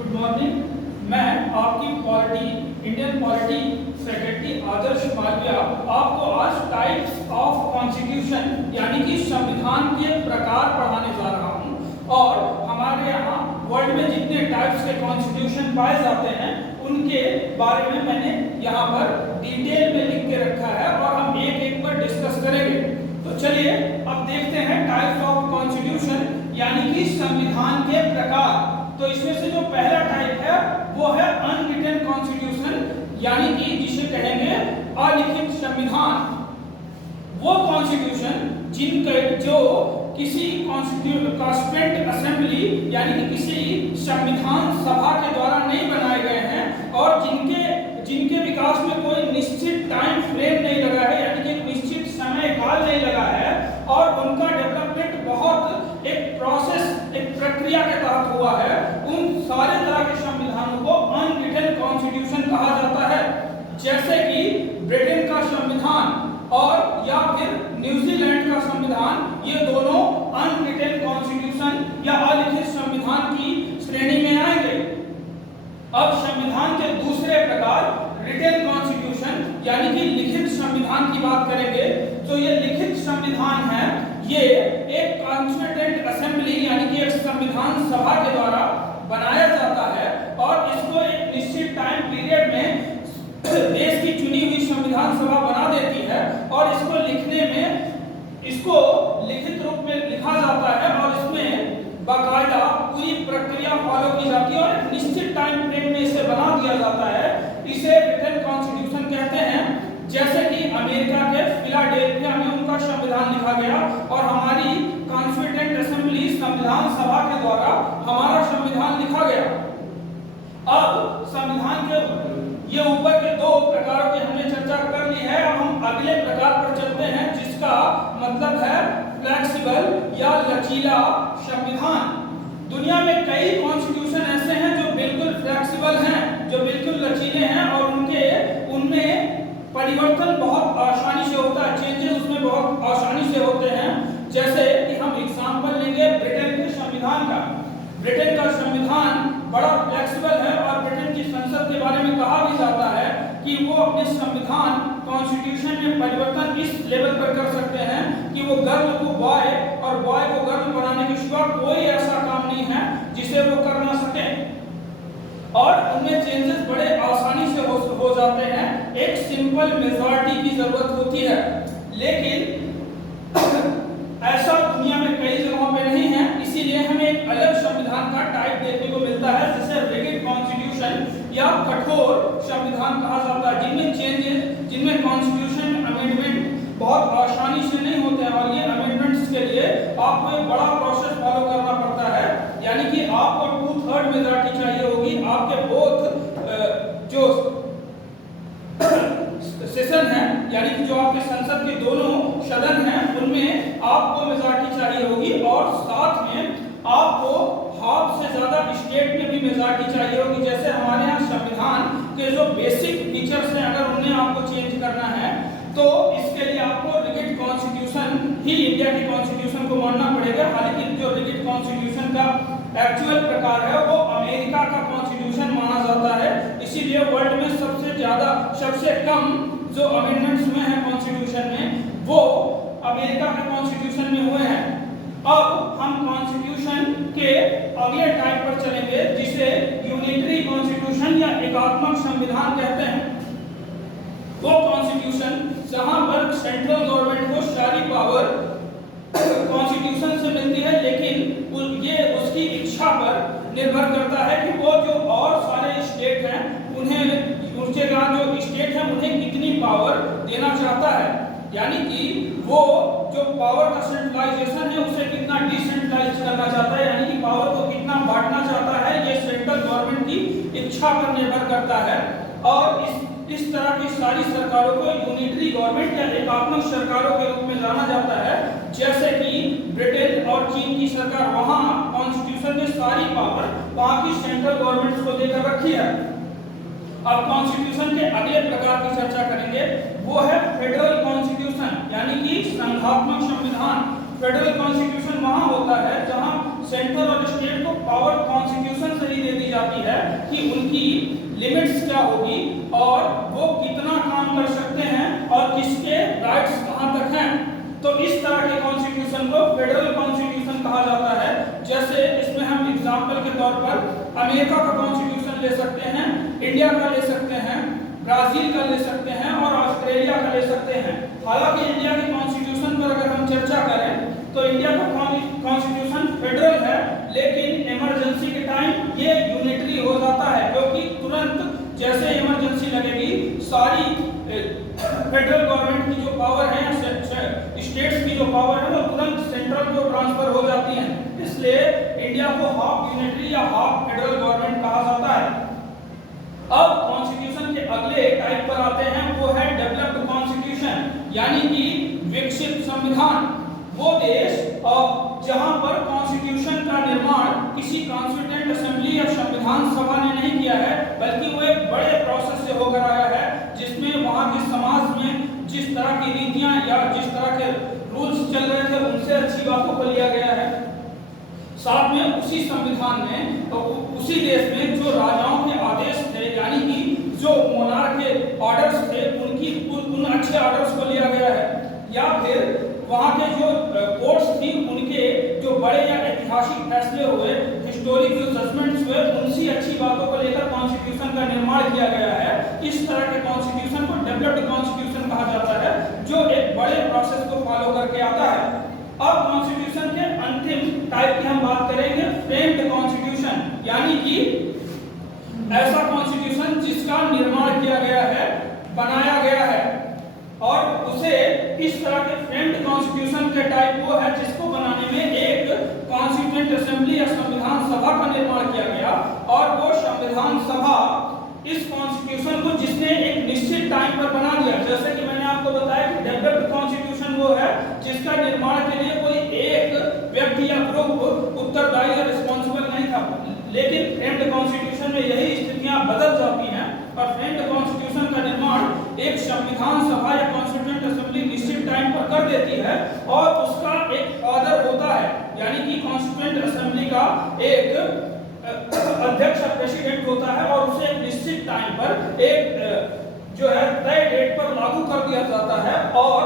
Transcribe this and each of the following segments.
Good morning. मैं आपकी Indian polity secretary आदर्श मालविया आपको आज टाइप्स ऑफ कॉन्स्टिट्यूशन यानी कि संविधान के प्रकार पढ़ाने जा रहा हूं। और हमारे यहाँ वर्ल्ड में जितने टाइप्स के कॉन्स्टिट्यूशन पाए जाते हैं उनके बारे में मैंने यहाँ पर डिटेल में लिख के रखा है और हम एक एक पर डिस्कस करेंगे। तो चलिए अब देखते हैं टाइप्स ऑफ कॉन्स्टिट्यूशन यानी कि संविधान के प्रकार। तो इसमें से जो पहला टाइप है वो है अनरिटन कॉन्स्टिट्यूशन यानी कि जिसे कहेंगे अलिखित संविधान। वो कॉन्स्टिट्यूशन जिनके जो किसी कॉन्स्टिट्यूएंट असेंबली यानी कि किसी संविधान सभा के द्वारा नहीं बनाए गए हैं और जिनके विकास में कोई निश्चित टाइम फ्रेम नहीं लगा है यानी कि निश्चित समय काल नहीं लगा है और उनका डेवलपमेंट बहुत एक प्रोसेस एक प्रक्रिया के तहत हुआ है, उन सारे तरह के संविधानों को अनरिटन कॉन्स्टिट्यूशन कहा जाता है। जैसे कि ब्रिटेन का संविधान और या फिर न्यूजीलैंड का संविधान, ये दोनों अनरिटन कॉन्स्टिट्यूशन या अलिखित संविधान की श्रेणी में आएंगे। अब संविधान के दूसरे प्रकार रिटन कॉन्स्टिट्यूशन यानी कि लिखित संविधान की बात करेंगे। तो ये लिखित संविधान है, ये एक कॉन्स्टिट्यूएंट असेंबली यानी कि एक संविधान सभा के द्वारा बनाया जाता है और इसको एक निश्चित टाइम पीरियड में देश की चुनी हुई संविधान सभा बना देती है और इसको लिखने में इसको लिखित रूप में लिखा जाता है और इसमें बाकायदा पूरी प्रक्रिया फॉलो की जाती है और एक निश्चित टाइम फ्रेम में इसे बना दिया जाता है। इसे रिटन कॉन्स्टिट्यूशन कहते हैं। जैसे कि अमेरिका के फिलाडेल्फिया में उनका संविधान लिखा गया और हमारी कॉन्स्टिट्यूएंट असेंबली संविधान सभा के द्वारा हमारा संविधान लिखा गया। अब संविधान के ये ऊपर के दो प्रकारों की हमने चर्चा कर ली है। अब हम अगले प्रकार पर चलते हैं जिसका मतलब है फ्लेक्सिबल या लचीला संविधान। दुनिया में कई कॉन्स्टिट्यूशन ऐसे हैं जो बिल्कुल फ्लेक्सिबल हैं, जो बिल्कुल लचीले हैं और उनमें परिवर्तन बहुत आसानी से होता है, चेंजेस उसमें बहुत आसानी से होते हैं। जैसे कि हम एग्जांपल लेंगे ब्रिटेन के संविधान का। ब्रिटेन का संविधान बड़ा फ्लेक्सिबल है और ब्रिटेन की संसद के बारे में कहा भी जाता है कि वो अपने संविधान कॉन्स्टिट्यूशन में परिवर्तन इस लेवल पर कर सकते हैं कि वो गर्ल को बॉय और बॉय को गर्ल बनाने के सिवा कोई ऐसा काम नहीं है जिसे वो कर ना सके और उनमें चेंजेस बड़े आसानी से हो जाते हैं। एक सिंपल मेजॉरिटी की जरूरत होती है, लेकिन ऐसा दुनिया में कई जगहों पे नहीं है। इसीलिए हमें एक अलग संविधान का टाइप देखने को मिलता है जिसे रिगिड कॉन्स्टिट्यूशन या कठोर संविधान कहा जाता है, जिनमें कॉन्स्टिट्यूशन में अमेंडमेंट बहुत आसानी से नहीं होते हैं और ये अमेंडमेंट्स के लिए आपको एक बड़ा प्रोसेस फॉलो करना पड़ता है। यानी कि आपको 2/3 मेजॉरिटी चाहिए होगी। आपके बोथ जो सेशन है यानी कि जो आपके संसद के दोनों सदन हैं उनमें आपको मेजॉरिटी चाहिए होगी और साथ में आपको हाफ से ज्यादा स्टेट में भी मेजॉरिटी चाहिए होगी। जैसे हमारे यहाँ संविधान के जो बेसिक फीचर्स हैं अगर उन्हें आपको चेंज करना है तो इसके लिए आपको रिगिड कॉन्स्टिट्यूशन ही इंडिया की कॉन्स्टिट्यूशन को मानना पड़ेगा। हालांकि जो रिगिड कॉन्स्टिट्यूशन का एक्चुअल प्रकार है वो अमेरिका का कॉन्स्टिट्यूशन माना जाता है। इसीलिए वर्ल्ड में सबसे कम जो अमेंडमेंट्स हुए हैं कॉन्स्टिट्यूशन में वो अमेरिका के कॉन्स्टिट्यूशन में हुए हैं। अब हम कॉन्स्टिट्यूशन के अगले टाइप पर चलेंगे जिसे यूनिटरी कॉन्स्टिट्यूशन या एकात्मक संविधान कहते हैं। वो कॉन्स्टिट्यूशन जहां पर सेंट्रल गवर्नमेंट को सारी पावर कॉन्स्टिट्यूशन से मिलती है, लेकिन ये उसकी इच्छा पर निर्भर करता है कि वो जो और सारे स्टेट हैं उनके जो स्टेट है उन्हें कितनी पावर देना चाहता है। यानी कि वो जो पावर का सेंट्रलाइजेशन है उसे कितना डिसेंट्रलाइज करना चाहता है, यानी कि पावर को कितना बांटना चाहता है, ये सेंट्रल गवर्नमेंट की इच्छा पर निर्भर करता है। और इस तरह की सारी सरकारों को यूनिटरी गवर्नमेंट या एकात्मक सरकारों के रूप में जाना जाता है। जैसे कि ब्रिटेन और चीन की सरकार, वहां कॉन्स्टिट्यूशन ने सारी पावर वहां की सेंट्रल गवर्नमेंट को देकर रखी है। अब कॉन्स्टिट्यूशन के अगले प्रकार की चर्चा करेंगे, वो है फेडरल कॉन्स्टिट्यूशन यानी कि संघात्मक संविधान। फेडरल कॉन्स्टिट्यूशन वहां होता है जहां सेंट्रल और स्टेट को पावर कॉन्स्टिट्यूशन से ही दे दी जाती है कि उनकी लिमिट्स क्या होगी और वो कितना काम कर सकते हैं और किसके राइट्स कहां तक हैं। तो इस तरह के कॉन्स्टिट्यूशन को फेडरल कॉन्स्टिट्यूशन कहा जाता है। जैसे इसमें हम एग्जांपल के तौर पर अमेरिका का कॉन्स्टिट्यूशन ले सकते हैं, इंडिया का ले सकते हैं, ब्राजील का ले सकते हैं और ऑस्ट्रेलिया का ले सकते हैं। हालांकि इंडिया के कॉन्स्टिट्यूशन पर अगर हम चर्चा करें तो इंडिया का कॉन्स्टिट्यूशन फेडरल है, लेकिन इमरजेंसी के टाइम ये यूनिटरी हो जाता है, क्योंकि तुरंत जैसे इमरजेंसी लगेगी सारी फेडरल गवर्नमेंट की जो पावर है, स्टेट्स की जो पावर है, वो तुरंत सेंट्रल को ट्रांसफर हो जाती है। इसलिए इंडिया को हाफ यूनिटरी या हाफ फेडरल गवर्नमेंट कहा जाता है। अब कॉन्स्टिट्यूशन के अगले टाइप पर आते हैं, वो है डेवलप्ड कॉन्स्टिट्यूशन, यानी कि विकसित संविधान। वो देश जहां पर कॉन्स्टिट्यूशन का निर्माण किसी कॉन्स्टिट्यूएंट असेंबली या संविधान सभा ने नहीं किया है, बल्कि वो एक बड़े प्रोसेस से होकर आया है, जिसमें वहां के समाज में जिस तरह की रीतियां या जिस तरह के रूल्स चल रहे थे उनसे अच्छी बातों को लिया गया है। साथ में उसी संविधान में तो उसी देश में जो राजाओं के आदेश थे, यानी कि जो मोनार्क के ऑर्डर्स थे, उन अच्छे ऑर्डर्स को लिया गया है। या फिर वहाँ के जो कोर्ट्स थी, उनके जो बड़े या ऐतिहासिक फैसले हुए, हिस्टोरिक जो जजमेंट्स हुए, उनसी अच्छी बातों को लेकर कॉन्स्टिट्यूशन का निर्माण किया गया है। इस तरह के कॉन्स्टिट्यूशन को डेवलप्ड कॉन्स्टिट्यूशन कहा जाता है, जो एक बड़े प्रोसेस को फॉलो करके आता है। अब कॉन्स्टिट्यूशन के अंतिम टाइप की हम बात करेंगे, फ्रेम्ड कॉन्स्टिट्यूशन, यानी कि ऐसा कॉन्स्टिट्यूशन जिसका निर्माण किया गया है, बनाया गया है, और उसे इस तरह के फ्रेम्ड कॉन्स्टिट्यूशन के टाइप वो है जिसको बनाने में एक कॉन्स्टिट्यूएंट असेंबली या संविधान सभा का निर्माण किया गया, और वो संविधान सभा इस कॉन्स्टिट्यूशन को जिसने एक निश्चित टाइम पर बना दिया। जैसे कि मैंने आपको बताया कि डेवलप्ड कॉन्स्टिट्यूशन वो है जिसका निर्माण के लिए कोई एक व्यक्ति या ग्रुप उत्तरदायी या रिस्पॉन्सिबल नहीं था, लेकिन फ्रेम्ड कॉन्स्टिट्यूशन में यही स्थितियां बदल जाती हैं और फ्रेम्ड कॉन्स्टिट्यूशन का निर्माण एक संविधान सभा या कॉन्स्टिट्यूएंट असेंबली निश्चित टाइम पर कर देती है, और उसका एक फादर होता है, यानी कि कॉन्स्टिट्यूएंट असेंबली का एक अध्यक्ष प्रेसिडेंट होता है, और उसे एक निश्चित टाइम पर एक जो है तय डेट पर लागू कर दिया जाता है, और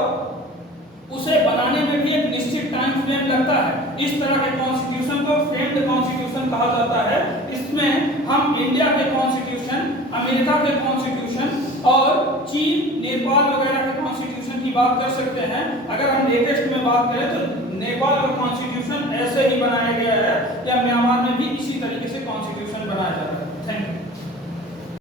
उसे बनाने में भी एक निश्चित टाइम फ्रेम लगता है। इस तरह के कॉन्स्टिट्यूशन को फ्रेम्ड कॉन्स्टिट्यूशन कहा जाता है। इसमें हम इंडिया के कॉन्स्टिट्यूशन, अमेरिका के कॉन्स्टिट्यूशन और चीन, नेपाल वगैरह के कॉन्स्टिट्यूशन की बात कर सकते हैं। अगर हम लेटेस्ट में बात करें तो नेपाल का कॉन्स्टिट्यूशन ऐसे ही बनाया गया है, या म्यांमार में भी